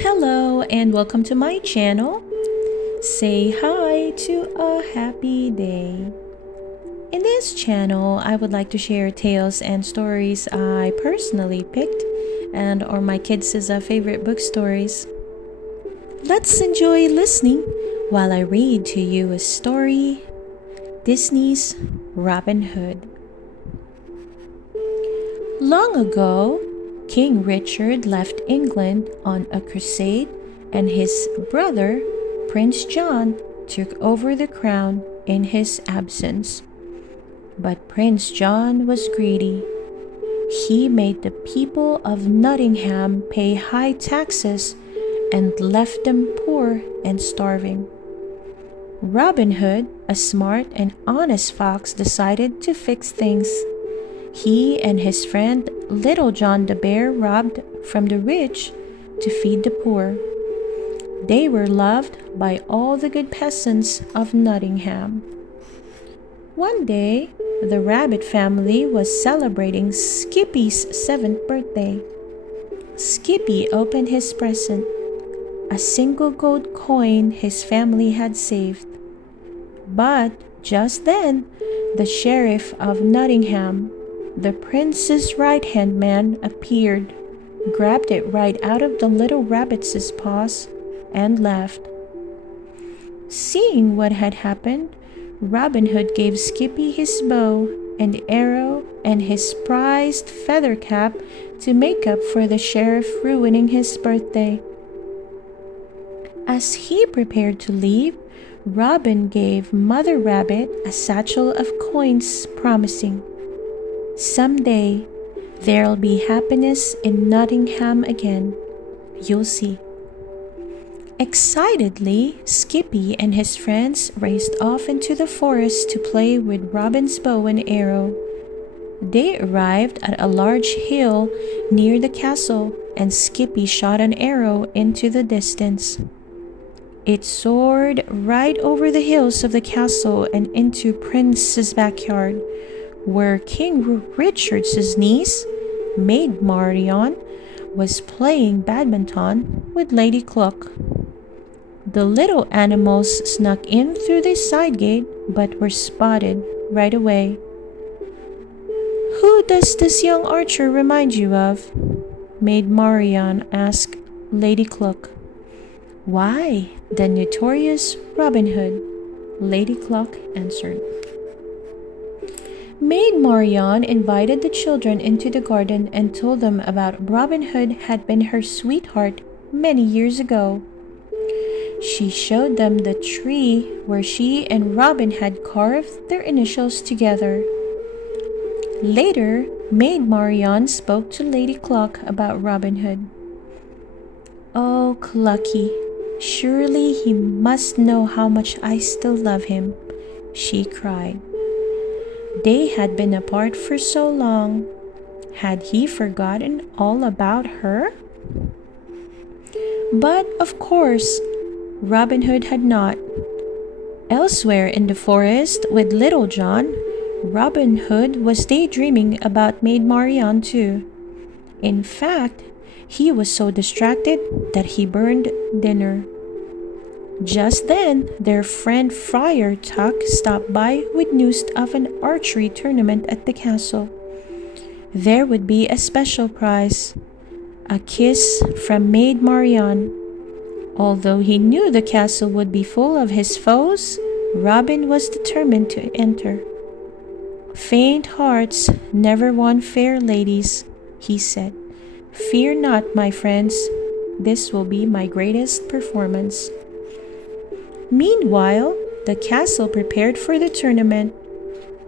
Hello and welcome to my channel. Say hi to a happy day. In this channel, I would like to share tales and stories I personally picked and or my kids' favorite book stories. Let's enjoy listening while I read to you a story, Disney's Robin Hood. Long ago, King Richard left England on a crusade, and his brother, Prince John, took over the crown in his absence. But Prince John was greedy. He made the people of Nottingham pay high taxes and left them poor and starving. Robin Hood, a smart and honest fox, decided to fix things. He and his friend Little John the Bear robbed from the rich to feed the poor. They were loved by all the good peasants of Nottingham. One day, the rabbit family was celebrating Skippy's 7th birthday. Skippy opened his present, a single gold coin his family had saved. But just then, the sheriff of Nottingham, the prince's right-hand man, appeared, grabbed it right out of the little rabbit's paws, and left. Seeing what had happened, Robin Hood gave Skippy his bow and arrow and his prized feather cap to make up for the sheriff ruining his birthday. As he prepared to leave, Robin gave Mother Rabbit a satchel of coins, promising, "Someday, there'll be happiness in Nottingham again. You'll see." Excitedly, Skippy and his friends raced off into the forest to play with Robin's bow and arrow. They arrived at a large hill near the castle, and Skippy shot an arrow into the distance. It soared right over the hills of the castle and into Prince's backyard, where King Richard's niece, Maid Marian, was playing badminton with Lady Cluck. The little animals snuck in through the side gate but were spotted right away. "Who does this young archer remind you of?" Maid Marian asked Lady Cluck. "Why, the notorious Robin Hood," Lady Cluck answered. Maid Marian invited the children into the garden and told them about Robin Hood had been her sweetheart many years ago. She showed them the tree where she and Robin had carved their initials together. Later, Maid Marian spoke to Lady Cluck about Robin Hood. "Oh, Clucky, surely he must know how much I still love him," she cried. They had been apart for so long. Had he forgotten all about her? But of course, Robin Hood had not. Elsewhere in the forest with Little John, Robin Hood was daydreaming about Maid Marian too. In fact, he was so distracted that he burned dinner. Just then, their friend Friar Tuck stopped by with news of an archery tournament at the castle. There would be a special prize, a kiss from Maid Marian. Although he knew the castle would be full of his foes, Robin was determined to enter. "Faint hearts never won fair ladies," he said. "Fear not, my friends. This will be my greatest performance." Meanwhile, the castle prepared for the tournament.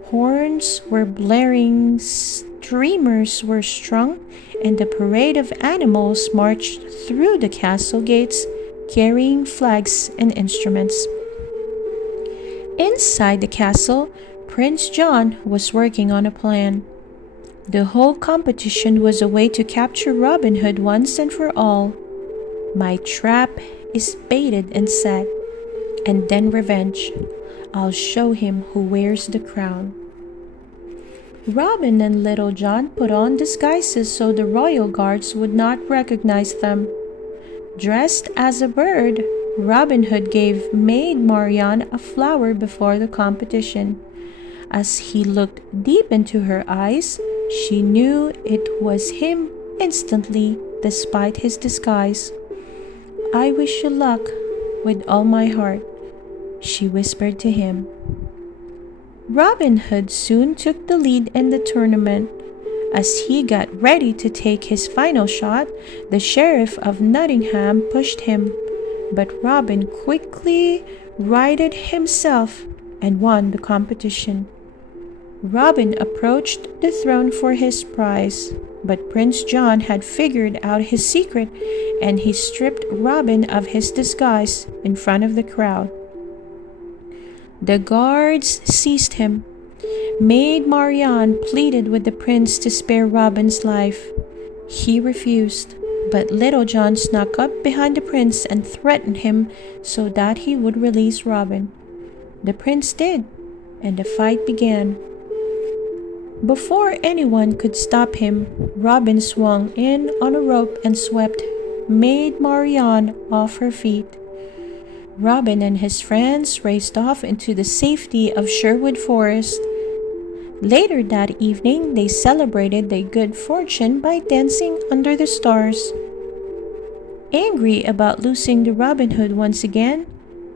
Horns were blaring, streamers were strung, and the parade of animals marched through the castle gates, carrying flags and instruments. Inside the castle, Prince John was working on a plan. The whole competition was a way to capture Robin Hood once and for all. "My trap is baited and set, and then revenge. I'll show him who wears the crown." Robin and Little John put on disguises so the royal guards would not recognize them. Dressed as a bird, Robin Hood gave Maid Marian a flower before the competition. As he looked deep into her eyes, she knew it was him instantly, despite his disguise. "I wish you luck with all my heart," she whispered to him. Robin Hood soon took the lead in the tournament. As he got ready to take his final shot, the Sheriff of Nottingham pushed him, but Robin quickly righted himself and won the competition. Robin approached the throne for his prize, but Prince John had figured out his secret, and he stripped Robin of his disguise in front of the crowd. The guards seized him. Maid Marian pleaded with the prince to spare Robin's life. He refused, but Little John snuck up behind the prince and threatened him so that he would release Robin. The prince did, and the fight began. Before anyone could stop him, Robin swung in on a rope and swept Maid Marian off her feet. Robin and his friends raced off into the safety of Sherwood Forest. Later that evening, they celebrated their good fortune by dancing under the stars. Angry about losing to Robin Hood once again,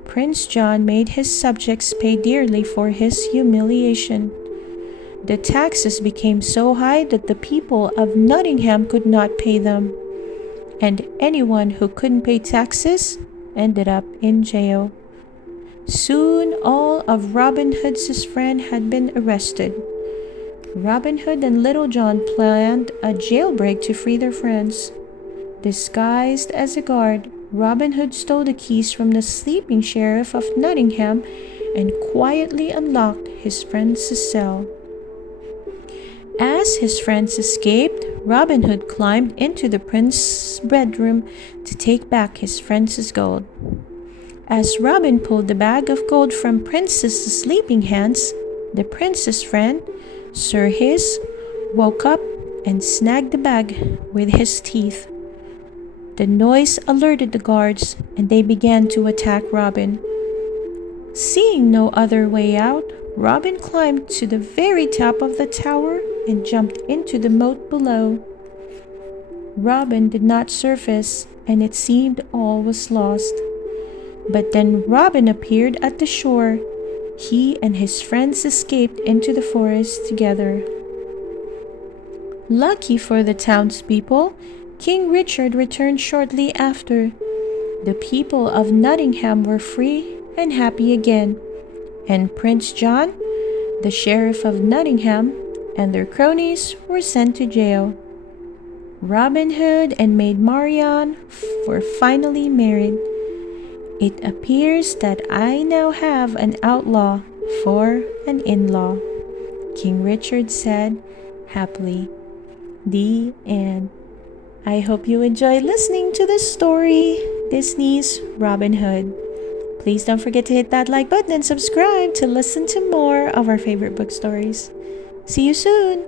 Prince John made his subjects pay dearly for his humiliation. The taxes became so high that the people of Nottingham could not pay them, and anyone who couldn't pay taxes ended up in jail. Soon all of Robin Hood's friends had been arrested. Robin Hood and Little John planned a jailbreak to free their friends. Disguised as a guard, Robin Hood stole the keys from the sleeping Sheriff of Nottingham and quietly unlocked his friend's cell. As his friends escaped, Robin Hood climbed into the prince's bedroom to take back his friend's gold. As Robin pulled the bag of gold from Prince's sleeping hands, the prince's friend, Sir Hiss, woke up and snagged the bag with his teeth. The noise alerted the guards, and they began to attack Robin. Seeing no other way out, Robin climbed to the very top of the tower and jumped into the moat below. Robin did not surface, and it seemed all was lost. But then Robin appeared at the shore. He and his friends escaped into the forest together. Lucky for the townspeople, King Richard returned shortly after. The people of Nottingham were free and happy again, and Prince John, the Sheriff of Nottingham, and their cronies were sent to jail. Robin Hood and Maid Marian were finally married. It appears that I now have an outlaw for an in-law, King Richard said happily. The end. I hope you enjoyed listening to the story, Disney's Robin Hood. Please don't forget to hit that like button and subscribe to listen to more of our favorite book stories. See you soon!